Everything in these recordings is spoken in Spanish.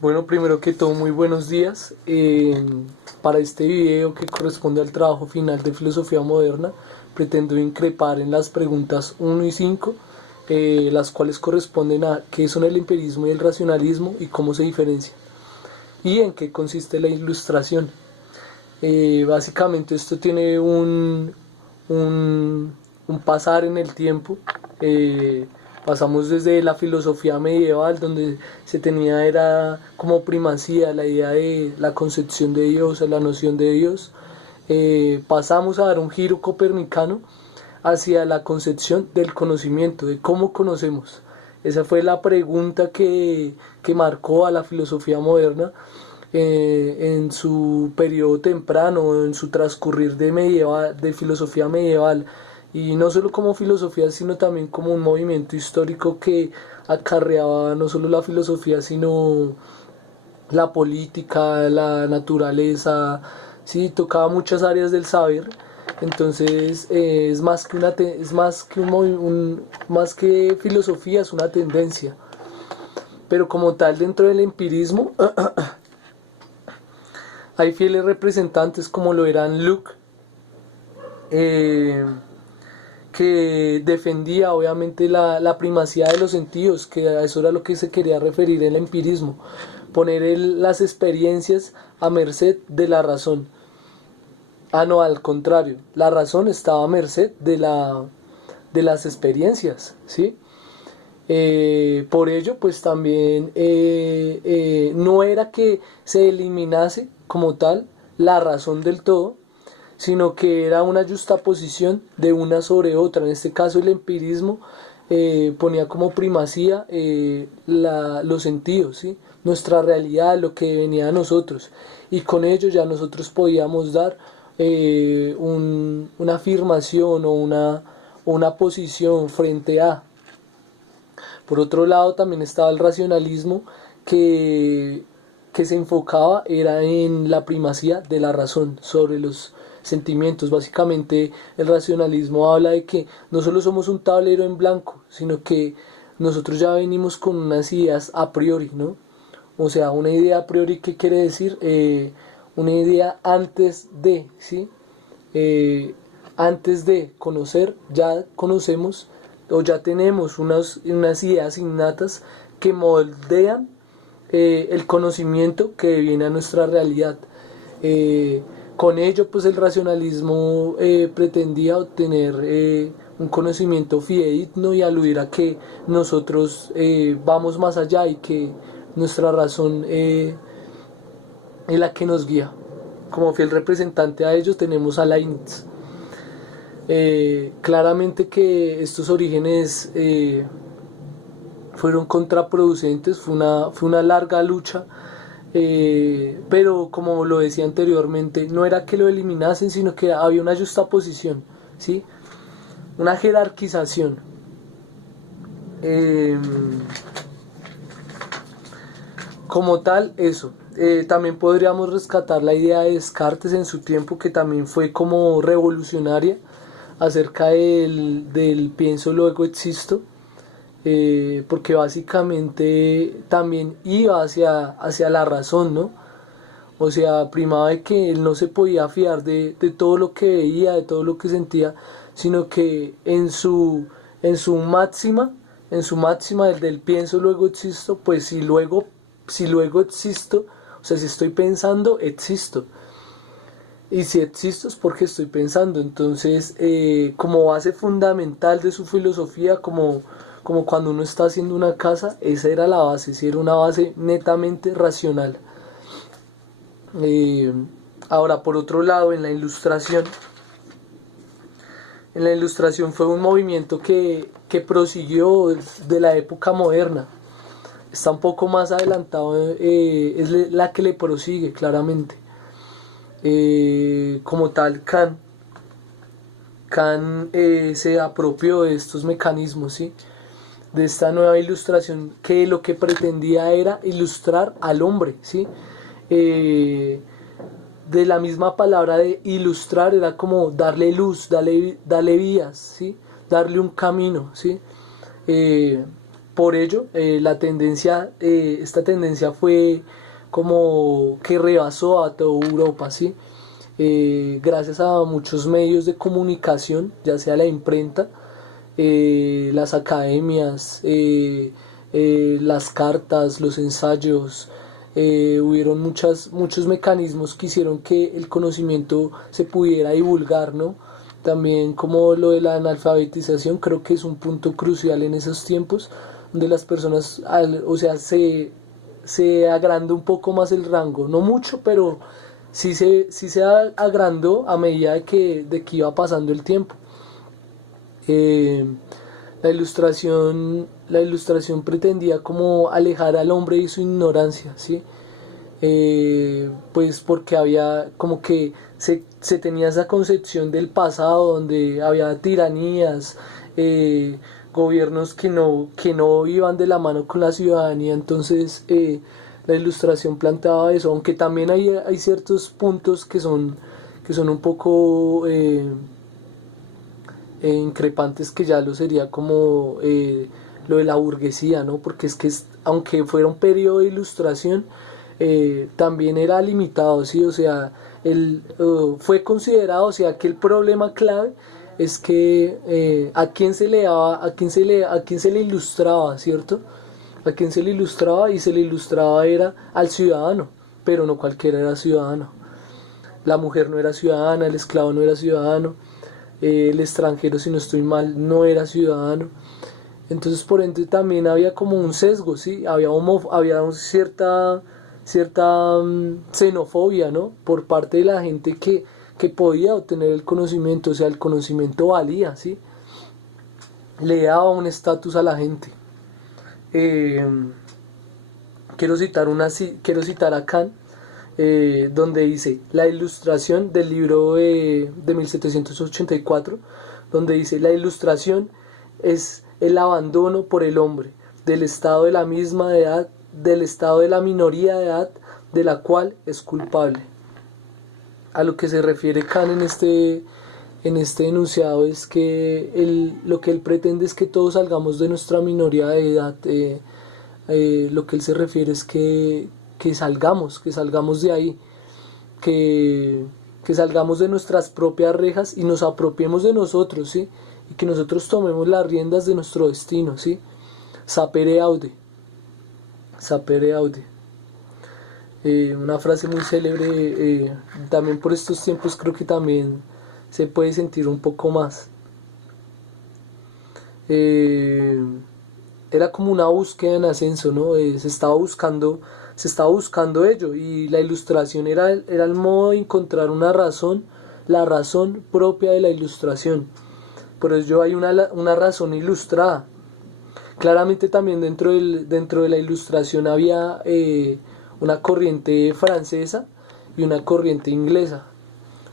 Bueno, primero que todo, muy buenos días. Para este video que corresponde al trabajo final de filosofía moderna, pretendo increpar en las preguntas 1 y 5, las cuales corresponden a qué son el empirismo y el racionalismo y cómo se diferencian, y en qué consiste la ilustración. Básicamente esto tiene un pasar en el tiempo. Pasamos desde la filosofía medieval, donde se tenía era como primacía la idea de la concepción de Dios, la noción de Dios. Pasamos a dar un giro copernicano hacia la concepción del conocimiento, de cómo conocemos. Esa fue la pregunta que marcó a la filosofía moderna en su periodo temprano, en su transcurrir de filosofía medieval, y no solo como filosofía, sino también como un movimiento histórico que acarreaba no solo la filosofía, sino la política, la naturaleza, sí, tocaba muchas áreas del saber. Entonces es más que es más que más que filosofía, es una tendencia. Pero como tal, dentro del empirismo hay fieles representantes como lo eran Luke, eh, que defendía obviamente la primacía de los sentidos, que a eso era lo que se quería referir el empirismo, poner las experiencias a merced de la razón. Ah, no, al contrario, la razón estaba a merced de las experiencias, ¿sí? Por ello, pues también no era que se eliminase como tal la razón del todo, sino que era una justaposición de una sobre otra. En este caso el empirismo ponía como primacía los sentidos, ¿sí? Nuestra realidad, lo que venía a nosotros, y con ello ya nosotros podíamos dar una afirmación o una posición frente a. Por otro lado también estaba el racionalismo que se enfocaba era en la primacía de la razón sobre los sentimientos. Básicamente el racionalismo habla de que no solo somos un tablero en blanco, sino que nosotros ya venimos con unas ideas a priori, ¿no? O sea, una idea a priori, ¿qué quiere decir? Una idea antes de, ¿sí? Antes de conocer, ya conocemos o ya tenemos unas ideas innatas que moldean el conocimiento que viene a nuestra realidad. Con ello, pues el racionalismo pretendía obtener un conocimiento fidedigno y aludir a que nosotros vamos más allá y que nuestra razón es la que nos guía. Como fiel representante a ellos tenemos a Leibniz. Claramente que estos orígenes fueron contraproducentes, fue una larga lucha, pero como lo decía anteriormente, no era que lo eliminasen, sino que había una justaposición, ¿sí? Una jerarquización. Eh, Como tal, eso. También podríamos rescatar la idea de Descartes en su tiempo, que también fue como revolucionaria acerca del pienso luego existo, porque básicamente también iba hacia la razón, ¿no? O sea, primaba de que él no se podía fiar de todo lo que veía, de todo lo que sentía, sino que en su máxima, en su máxima del pienso luego existo, pues si luego existo, o sea, si estoy pensando, existo. Y si existo es porque estoy pensando. Entonces, como base fundamental de su filosofía, como cuando uno está haciendo una casa, esa era la base, si era una base netamente racional. Eh, Ahora, por otro lado, en la ilustración fue un movimiento que prosiguió de la época moderna. Está un poco más adelantado, es la que le prosigue claramente. Como tal, Kant se apropió de estos mecanismos, ¿sí? De esta nueva ilustración que lo que pretendía era ilustrar al hombre, ¿sí? Eh, de la misma palabra de ilustrar era como darle luz, darle vías, ¿sí? Darle un camino, ¿sí? Eh, por ello, esta tendencia fue como que rebasó a toda Europa, ¿sí? Gracias a muchos medios de comunicación, ya sea la imprenta, las academias, las cartas, los ensayos, hubieron muchos mecanismos que hicieron que el conocimiento se pudiera divulgar, ¿no? También como lo de la analfabetización, creo que es un punto crucial en esos tiempos, donde las personas, o sea, se agrandó un poco más el rango, no mucho, pero sí se agrandó a medida de que iba pasando el tiempo. Eh, la ilustración pretendía como alejar al hombre de su ignorancia, ¿sí? Pues porque había como que se tenía esa concepción del pasado donde había tiranías, gobiernos que no iban de la mano con la ciudadanía, entonces la ilustración planteaba eso, aunque también hay ciertos puntos que son un poco increpantes, que ya lo sería como lo de la burguesía, ¿no? Porque aunque fuera un periodo de ilustración, también era limitado, ¿sí? O sea, fue considerado, o sea, que el problema clave es que a quién se le daba, a quién se le ilustraba, ¿cierto? A quién se le ilustraba, y se le ilustraba era al ciudadano, pero no cualquiera era ciudadano. La mujer no era ciudadana, el esclavo no era ciudadano, el extranjero, si no estoy mal, no era ciudadano. Entonces, por ende, también había como un sesgo, ¿sí? Había cierta xenofobia, ¿no? Por parte de la gente que podía obtener el conocimiento, o sea, el conocimiento valía, ¿sí? Le daba un estatus a la gente. Eh, quiero citar a Kant, donde dice la ilustración del libro de 1784, donde dice: la ilustración es el abandono por el hombre del estado de la misma edad, del estado de la minoría de edad de la cual es culpable. A lo que se refiere Kant en este enunciado es que lo que él pretende es que todos salgamos de nuestra minoría de edad. Lo que él se refiere es que salgamos de ahí, que salgamos de nuestras propias rejas y nos apropiemos de nosotros, ¿sí? Y que nosotros tomemos las riendas de nuestro destino, ¿sí? Sapere aude, sapere aude. Una frase muy célebre, también por estos tiempos creo que también se puede sentir un poco más. Eh, Era como una búsqueda en ascenso, ¿no? Se estaba buscando ello, y la ilustración era el modo de encontrar la razón propia de la ilustración. Por ello hay una razón ilustrada. Claramente también dentro de la ilustración había una corriente francesa y una corriente inglesa.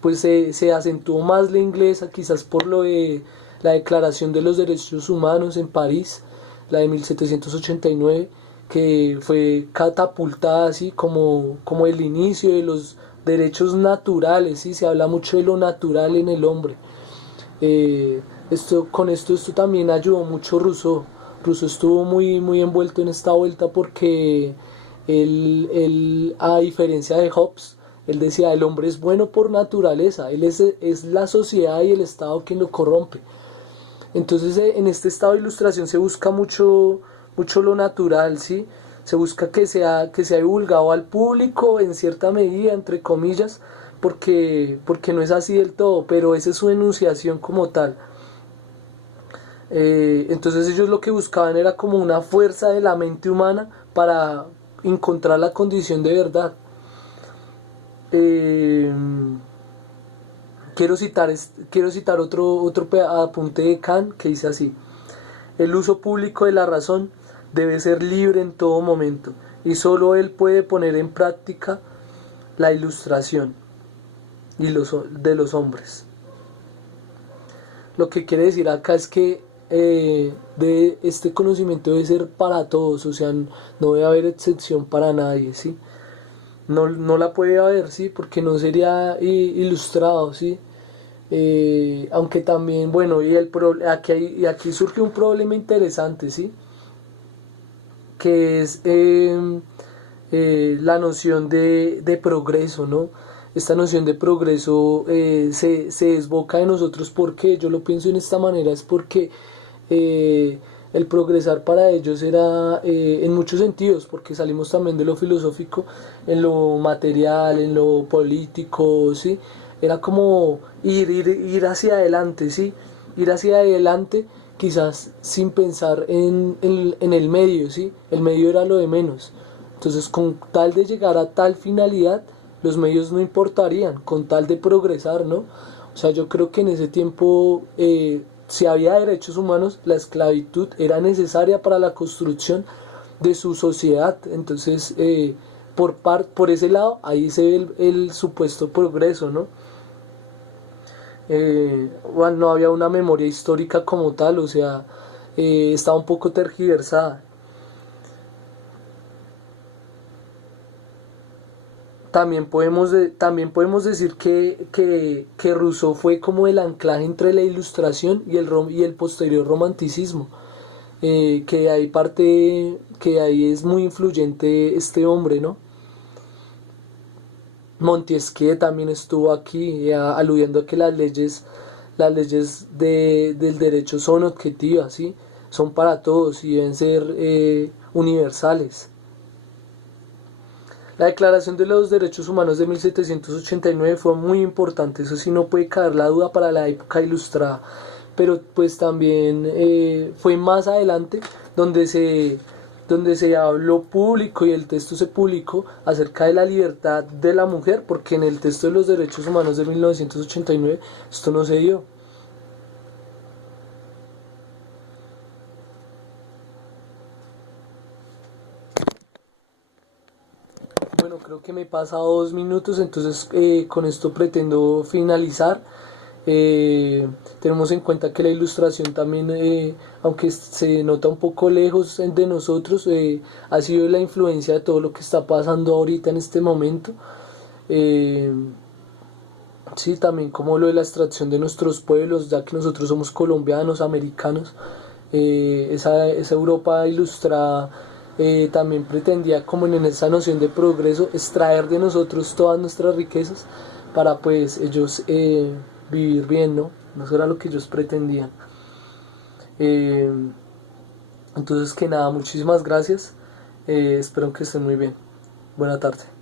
Pues se acentuó más la inglesa, quizás por lo de la Declaración de los Derechos Humanos en París, la de 1789, que fue catapultada así como el inicio de los derechos naturales, ¿sí? Se habla mucho de lo natural en el hombre. Esto también ayudó mucho Rousseau. Rousseau estuvo muy envuelto en esta vuelta porque a diferencia de Hobbes, él decía: el hombre es bueno por naturaleza, es la sociedad y el Estado quien lo corrompe. Entonces, en este estado de ilustración se busca mucho lo natural, ¿sí? Se busca que sea divulgado al público en cierta medida, entre comillas, porque no es así del todo, pero esa es su enunciación como tal. Entonces ellos lo que buscaban era como una fuerza de la mente humana para encontrar la condición de verdad. Eh, quiero citar otro apunte de Kant que dice así: el uso público de la razón debe ser libre en todo momento, y solo él puede poner en práctica la ilustración de los hombres. Lo que quiere decir acá es que este conocimiento debe ser para todos, o sea, no debe haber excepción para nadie, ¿sí? No la puede haber, ¿sí? Porque no sería ilustrado, ¿sí? Aunque también, bueno, aquí surge un problema interesante, ¿sí? que es la noción de progreso, ¿no? Esta noción de progreso se desboca de nosotros porque yo lo pienso en esta manera, es porque el progresar para ellos era en muchos sentidos, porque salimos también de lo filosófico, en lo material, en lo político, ¿sí? Era como ir hacia adelante, ¿sí? Ir hacia adelante quizás sin pensar en el medio, ¿sí? El medio era lo de menos. Entonces, con tal de llegar a tal finalidad, los medios no importarían, con tal de progresar, ¿no? O sea, yo creo que en ese tiempo, si había derechos humanos, la esclavitud era necesaria para la construcción de su sociedad. Entonces, por ese lado, ahí se ve el supuesto progreso, ¿no? Bueno, no había una memoria histórica como tal, o sea, estaba un poco tergiversada. También podemos decir que Rousseau fue como el anclaje entre la ilustración y el posterior romanticismo, que ahí parte, que ahí es muy influyente este hombre, ¿no? Montesquieu también estuvo aquí, aludiendo a que las leyes del derecho son objetivas, ¿sí? Son para todos y deben ser universales. La Declaración de los Derechos Humanos de 1789 fue muy importante, eso sí no puede caer la duda para la época ilustrada, pero pues también fue más adelante donde se habló público y el texto se publicó acerca de la libertad de la mujer, porque en el texto de los Derechos Humanos de 1989 esto no se dio. Bueno, creo que me he pasado 2 minutos, entonces con esto pretendo finalizar. Tenemos en cuenta que la ilustración también, aunque se nota un poco lejos de nosotros, ha sido la influencia de todo lo que está pasando ahorita en este momento. Eh, sí, también como lo de la extracción de nuestros pueblos, ya que nosotros somos colombianos, americanos. Esa Europa ilustrada también pretendía, como en esa noción de progreso, extraer de nosotros todas nuestras riquezas para pues ellos vivir bien, ¿no? Eso era lo que ellos pretendían. Eh, entonces que nada, muchísimas gracias. Espero que estén muy bien. Buena tarde.